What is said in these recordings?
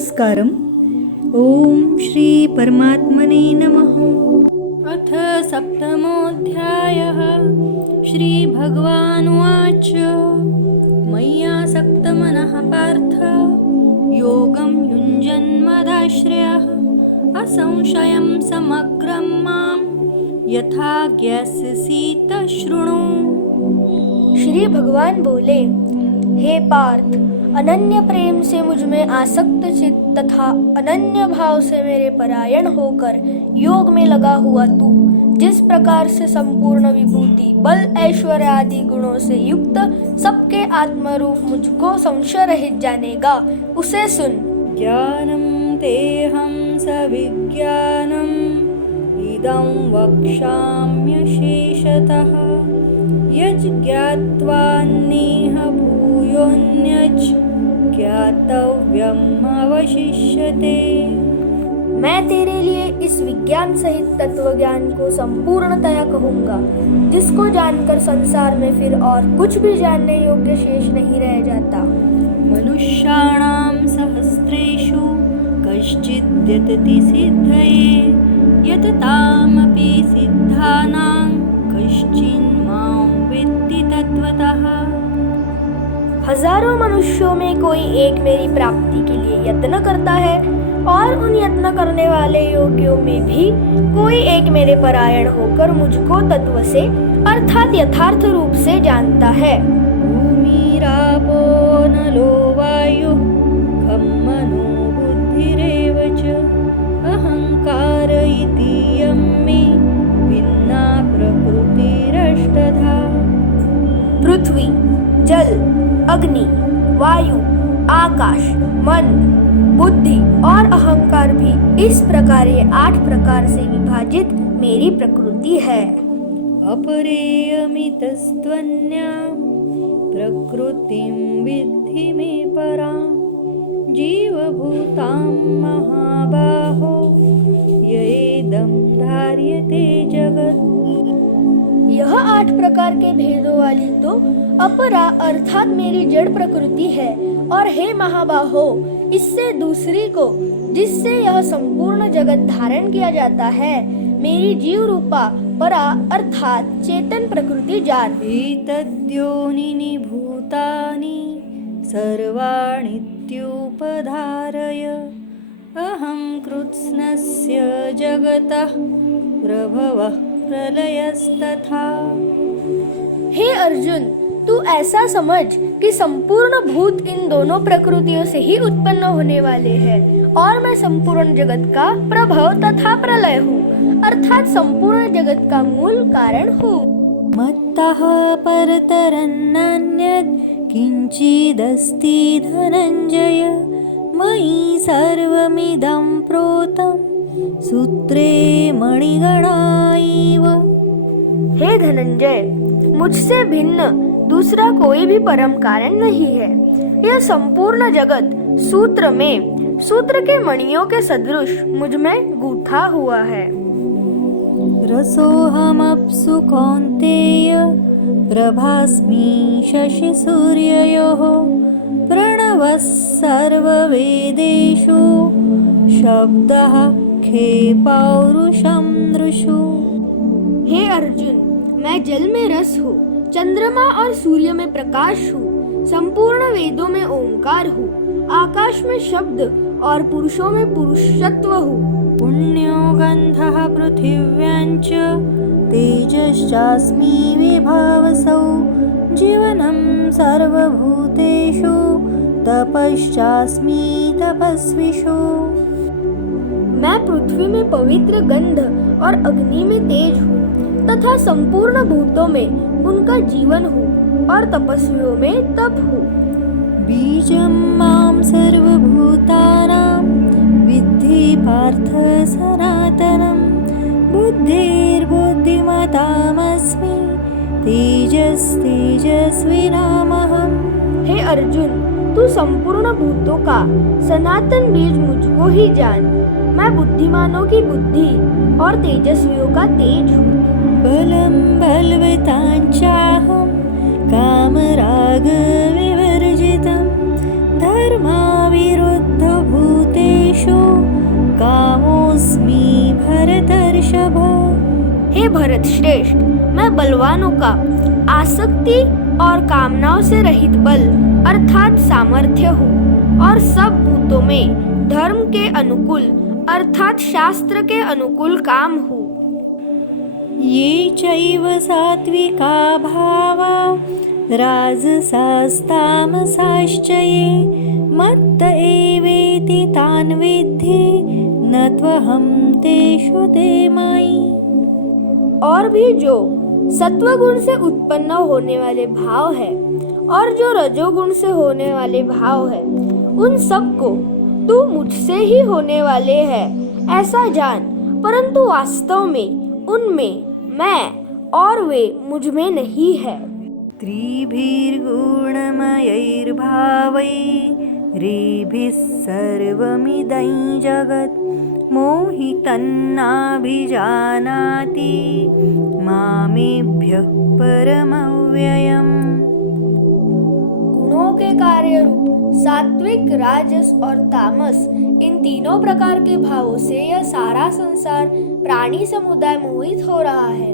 नमस्कारम्। ओम श्री परमात्मने नमः। अथ सप्तमोऽध्यायः। श्रीभगवानुवाच मय्यासक्तमनः पार्थ योगं युञ्जन्मदाश्रयः असंशयं समग्रं मां यथा ज्ञास्यसि तच्छृणु। श्री भगवान बोले, हे पार्थ, अनन्य प्रेम से मुझ में आसक्त चित्त तथा अनन्य भाव से मेरे परायण होकर योग में लगा हुआ तू जिस प्रकार से संपूर्ण विभूति बल ऐश्वर्य आदि गुणों से युक्त सबके आत्मरूप मुझको संशय रहित जानेगा, उसे सुन। ज्ञानं तेहं सविज्ञानम् इदं वक्ष्याम्यशेषतः यज्ज्ञात्वान्नेह भूयोऽन्यच् ज्ञातव्यम् अवशिष्यते। मैं तेरे लिए इस विज्ञान सहित तत्व ज्ञान को संपूर्णतया कहूँगा, जिसको जानकर संसार में फिर और कुछ भी जानने योग्य शेष नहीं रह जाता। मनुष्याणां सहस्रेषु कश्चिद् यतति सिद्धये यततामपि सिद्धानां कश्चिन् मां वेत्ति तत्वतः। हजारों मनुष्यों में कोई एक मेरी प्राप्ति के लिए यत्न करता है और उन यत्न करने वाले योगियों में भी कोई एक मेरे परायण होकर मुझको तत्व से अर्थात यथार्थ रूप से जानता है। भूमिरापो नलो वायुः खं मनो बुद्धिरेव च अहंकार इति यं मे भिन्ना प्रकृतिरष्टधा। पृथ्वी, जल, अग्नि, वायु, आकाश, मन, बुद्धि और अहंकार भी इस प्रकार ये 8 प्रकार से विभाजित मेरी प्रकृति है। अपरेयमितस्त्वन्यां प्रकृतिं विद्धि मे परां जीवभूतां महाबाहो येदं धार्यते जगत्। यह 8 प्रकार के भेदों वाली तो अपरा अर्थात मेरी जड़ प्रकृति है, और हे महाबाहो, इससे दूसरी को जिससे यह संपूर्ण जगत धारण किया जाता है मेरी जीव रूपा परा अर्थात चेतन प्रकृति जान। एतद्योनिनि भूतानि सर्वाणीत्युपधारय अहं कृत्स्नस्य जगतः प्रभवः प्रलयस्तथा। हे अर्जुन, तू ऐसा समझ कि संपूर्ण भूत इन दोनों प्रकृतियों से ही उत्पन्न होने वाले हैं और मैं संपूर्ण जगत का प्रभव तथा प्रलय हूँ, अर्थात संपूर्ण जगत का मूल कारण हूँ। मत्तः परतरन्नान्यत् किंचिदस्ति धनंजय मयि सर्वमिदं प्रोतं सूत्रे मणिगणा इव। हे धनंजय, मुझसे भिन्न दूसरा कोई भी परम कारण नहीं है। यह संपूर्ण जगत सूत्र के मणियों के सदृश मुझ में गूंथा हुआ है। रसोऽहमप्सु कौन्तेय प्रभास्मि शशिसूर्ययोः प्रणवः सर्ववेदेषु शब्दः खे पौरुषं नृषु। हे अर्जुन, मैं जल में रस हूँ, चंद्रमा और सूर्य में प्रकाश हूँ, संपूर्ण वेदों में ओंकार हूँ, आकाश में शब्द और पुरुषों में पुरुषत्व हूँ। पुण्यो गन्धः पृथिव्याञ्च तेजश्चास्मि विभावसौ जीवनं सर्वभूतेषु तपश्चास्मि तपस्विषु। मैं पृथ्वी में पवित्र गंध और अग्नि में तेज हूँ तथा संपूर्ण भूतों में उनका जीवन हूँ और तपस्वियों में तप हूँ। बीजं मां सर्वभूतानां विद्धि पार्थ सनातनं बुद्धिर्बुद्धिमतामस्मि तेजस्तेजस्विनामहम्। हे अर्जुन, तू संपूर्ण भूतों का सनातन बीज मुझको ही जान। मैं बुद्धिमानों की बुद्धि और तेजस्वियों का तेज हूँ। बलं बलवतांचाहं कामरागविवर्जितं धर्माविरुद्धभूते हे भरत श्रेष्ठ, मैं बलवानों का आसक्ति और कामनाओं से रहित बल अर्थात सामर्थ्य हूँ और सब भूतों में धर्म के अनुकूल अर्थात शास्त्र के अनुकूल काम हूँ। ये चैव सात्विका भावा राजसास्तामसाश्च ये मत्त एवेति तान् विद्धि न त्वहं तेषु ते मयि। और भी जो सत्वगुण से उत्पन्न होने वाले भाव है और जो रजोगुण से होने वाले भाव है, उन सब को तू मुझसे ही होने वाले है ऐसा जान, परंतु वास्तव में उनमें मैं और वे मुझ में नहीं है। त्रिभिर्गुणमयैर्भावैरेभिः सर्वमिदं जगत् मोहितन्नाभिजानाति मामेभ्यः परमव्ययम्। गुणों के कार्य रूप सात्विक, राजस और तामस, इन तीनों प्रकार के भावों से यह सारा संसार प्राणी समुदाय मोहित हो रहा है।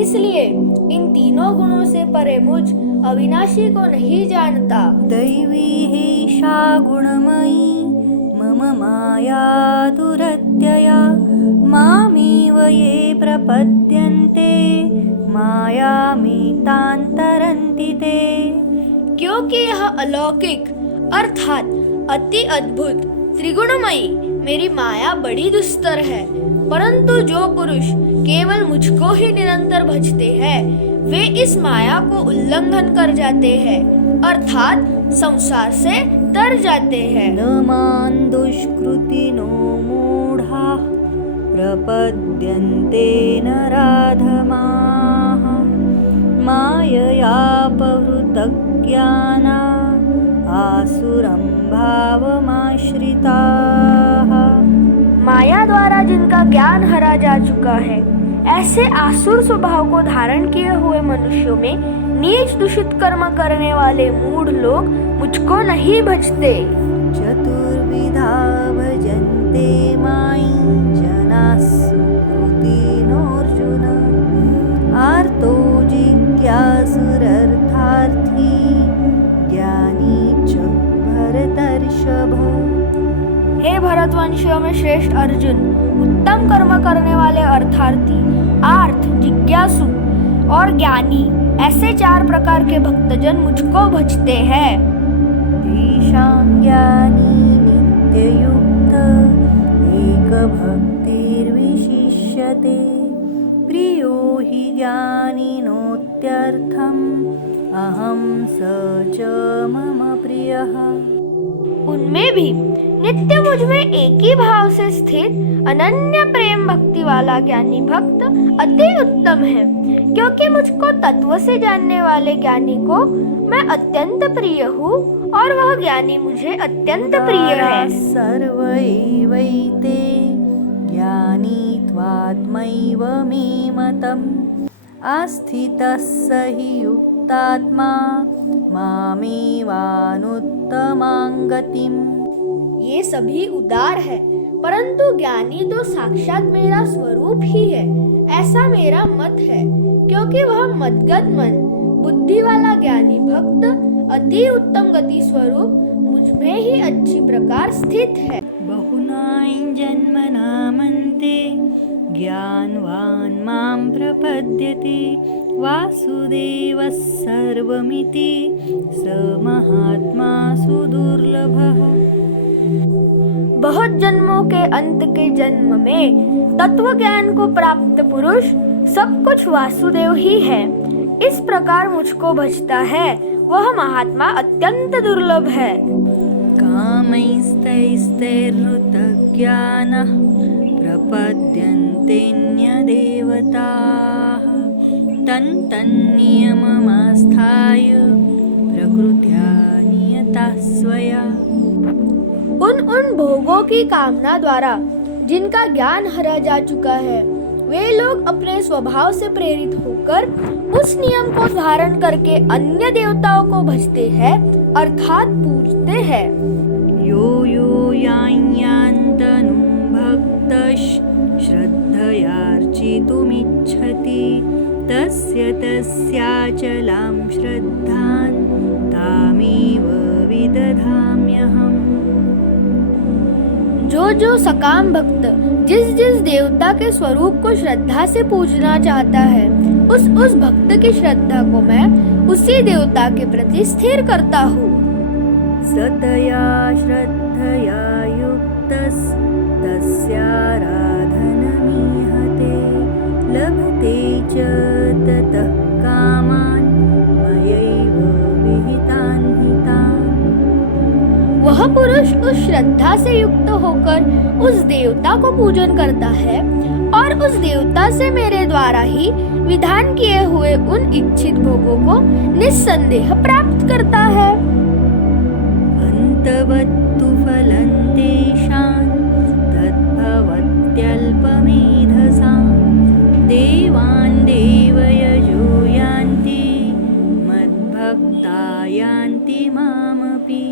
इसलिए इन तीनों गुणों से परे मुझ अविनाशी को नहीं जानता। दैवी हेषा गुणमयी मम माया दुरत्यया मामेव ये प्रपद्यन्ते मायामेतां तरन्ति ते। क्योंकि यह अलौकिक अर्थात अति अद्भुत त्रिगुणमयी मेरी माया बड़ी दुस्तर है, परंतु जो पुरुष केवल मुझको ही निरंतर भजते हैं वे इस माया को उल्लंघन कर जाते हैं अर्थात संसार से तर जाते हैं। न मां दुष्कृतिनो मूढ़ा प्रपद्यन्ते नराधमाः माययापहृतज्ञाना आसुरं भावमाश्रिताः। माया द्वारा जिनका ज्ञान हरा जा चुका है, ऐसे आसुर स्वभाव को धारण किए हुए मनुष्यों में नीच दूषित कर्म करने वाले मूढ़ लोग मुझको नहीं भजते। चतुर्विधा भजन्ते माई जनाः सुकृतिनोऽर्जुन आर्तो जिज्ञासुरर्थार्थी ज्ञानी च भरतर्षभ। हे भरतवंशियों में श्रेष्ठ अर्जुन, उत्तम कर्म करने वाले अर्थार्थी, आर्थ, जिज्ञासु और ज्ञानी ऐसे 4 प्रकार के भक्तजन मुझको भजते हैं। तेषां ज्ञानी नित्ययुक्त एकभक्तिर्विशिष्यते प्रियो हि ज्ञानिनोत्यर्थम् अहं स च मम प्रियः। उनमें भी नित्य मुझ में एक ही भाव से स्थित अनन्य प्रेम भक्ति वाला ज्ञानी भक्त अति उत्तम है, क्योंकि मुझको तत्व से जानने वाले ज्ञानी को मैं अत्यंत प्रिय हूँ और वह ज्ञानी मुझे अत्यंत प्रिय है। सर्वैवैते ज्ञानी त्वात्मैव मे मतम् आस्थितः स हि युक्तात्मा मामेवानुत्तमां गतिम्। ये सभी उदार है, परंतु ज्ञानी तो साक्षात मेरा स्वरूप ही है ऐसा मेरा मत है, क्योंकि वह मतगत मन बुद्धि वाला ज्ञानी भक्त अति उत्तम गति स्वरूप मुझ में ही अच्छी प्रकार स्थित है। बहुनां जन्मनामन्ते ज्ञानवान् मां प्रपद्यते वासुदेवः सर्वमिति स महात्मा सुदुर्लभः। बहुत जन्मों के अंत के जन्म में तत्व ज्ञान को प्राप्त पुरुष सब कुछ वासुदेव ही है। इस प्रकार मुझको भजता है वह महात्मा अत्यंत दुर्लभ है। कामैस्तैस्तैर्हृतज्ञानः प्रपद्यन्तेऽन्यदेवताः तन्नियममास्थाय प्रकृत्या नियता स्वया। उन भोगों की कामना द्वारा जिनका ज्ञान हरा जा चुका है, वे लोग अपने स्वभाव से प्रेरित होकर उस नियम को धारण करके अन्य देवताओं को भजते हैं अर्थात पूजते हैं। यो यो यान्यान्तनुं भक्त्या श्रद्धयार्चितुमिच्छति तस्य तस्याचलां श्रद्धां तामेव विदधाम्यहम्। जो सकाम भक्त जिस देवता के स्वरूप को श्रद्धा से पूजना चाहता है, उस भक्त की श्रद्धा को मैं उसी देवता के प्रति स्थिर करता हूँ। सतया श्रद्धया युक्तस्तस्याराधनमीहते लभते च ततः कामान् मयैव विहितान् हितान्। वह पुरुष उस श्रद्धा से युक्त होकर उस देवता को पूजन करता है और उस देवता से मेरे द्वारा ही विधान किए हुए उन इच्छित भोगों को निस्संदेह प्राप्त करता है। अन्तवत्तु फलं तेषां तद्भवत्यल्पमेधसां देवान् देवयजो यान्ति मद्भक्ता यान्ति मामपि।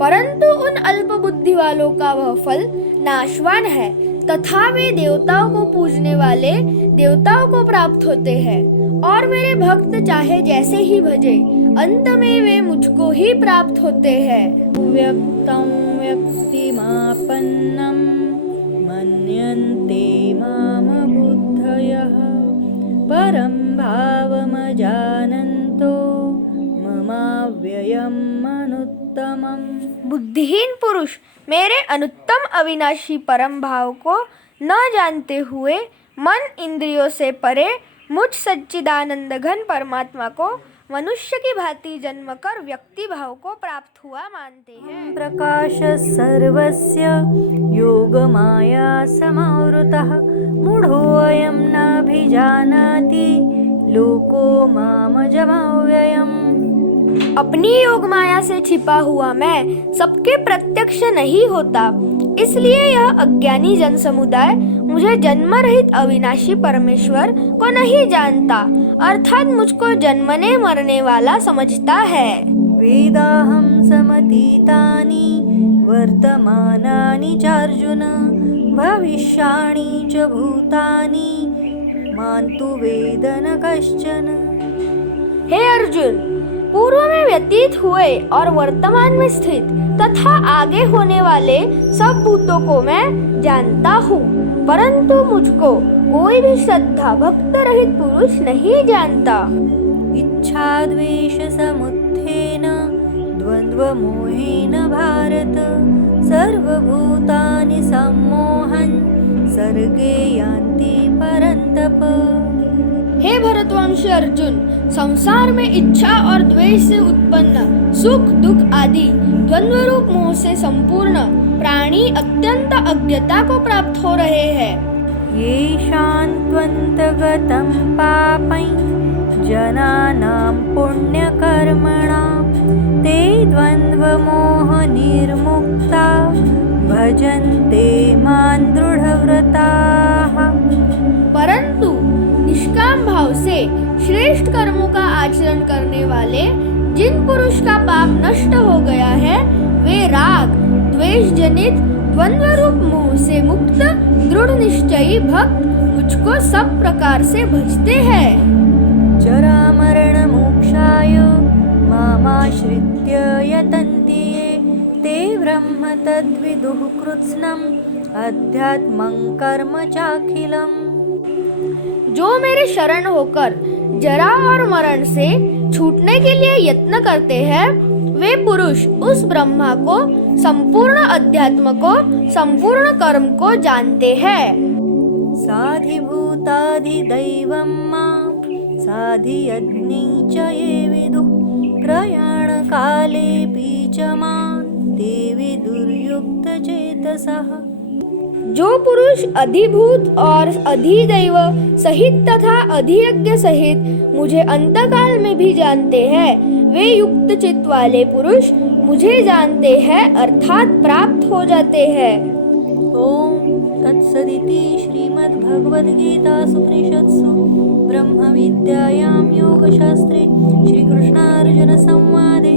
परंतु उन अल्प बुद्धि वालों का वह फल नाशवान है तथा वे देवताओं को पूजने वाले देवताओं को प्राप्त होते हैं और मेरे भक्त चाहे जैसे ही भजे अंत में वे मुझको ही प्राप्त होते हैं। व्यक्तं व्यक्तिमापन्नं मन्यन्ते माम बुद्धयः परं भावमजानन्तो ममाव्ययम् अनुत्तमम्। बुद्धिहीन पुरुष मेरे अनुत्तम अविनाशी परम भाव को न जानते हुए मन इंद्रियों से परे मुझ सच्चिदानंद घन परमात्मा को मनुष्य की भांति जन्म कर व्यक्ति भाव को प्राप्त हुआ मानते हैं। प्रकाश सर्वस्य योगमाया समावृतः मूढोऽयं नाभिजानाति लोको मामजमव्ययम्। अपनी योग माया से छिपा हुआ मैं सबके प्रत्यक्ष नहीं होता, इसलिए यह अज्ञानी जन समुदाय मुझे जन्म रहित अविनाशी परमेश्वर को नहीं जानता, अर्थात मुझको जन्मने मरने वाला समझता है। वेदाहं समतीतानि वर्तमानानि चार्जुन भविष्याणि च भूतानि मां तु वेद न कश्चन। हे अर्जुन, पूर्व में व्यतीत हुए और वर्तमान में स्थित तथा आगे होने वाले सब भूतों को मैं जानता हूँ, परंतु मुझको कोई भी श्रद्धा भक्त रहित पुरुष नहीं जानता। इच्छा द्वेष समुत्थेन द्वंद्व मोहेन भारत सर्वभूतानि सम्मोहन सर्गे यान्ति परन्तप। हे भरतवंशी अर्जुन, संसार में इच्छा और द्वेष से उत्पन्न सुख दुख आदि द्वंद्व रूप मोह से संपूर्ण प्राणी अत्यंत अज्ञता को प्राप्त हो रहे हैं। येषां त्वन्तगतं पापैः जनानां पुण्यकर्मणां ते द्वन्द्वमोहनिर्मुक्ता भजन्ते मां दृढव्रताः। परंतु निष्काम भाव से श्रेष्ठ कर्मों का आचरण करने वाले जिन पुरुष का पाप नष्ट हो गया है, वे राग द्वेष जनित द्वंद्व रूप मोह से मुक्त दृढ़ निश्चयी भक्त मुझको सब प्रकार से भजते हैं। जरा मरण मोक्षाय मामाश्रित्य यतन्ति ये ते ब्रह्म तद्विदुः कृत्स्नम् अध्यात्मं कर्म चाखिलम्। जो मेरे शरण होकर जरा और मरण से छूटने के लिए यत्न करते हैं, वे पुरुष उस ब्रह्मा को, संपूर्ण अध्यात्म को, संपूर्ण कर्म को जानते हैं। साधिभूताधिदैवं मां साधियज्ञै च ये विदुः प्रयाणकालेऽपि च मां ते विदुर्युक्तचेतसः। जो पुरुष अधिभूत और अधिदैव सहित तथा अधियज्ञ सहित मुझे अंतकाल में भी जानते हैं, वे युक्त चित्त वाले पुरुष मुझे जानते हैं अर्थात प्राप्त हो जाते हैं। ओम तत्सदिति श्रीमद्भगवद्गीतासूपनिषत्सु ब्रह्मविद्यायां योगशास्त्रे श्रीकृष्णार्जुनसंवादे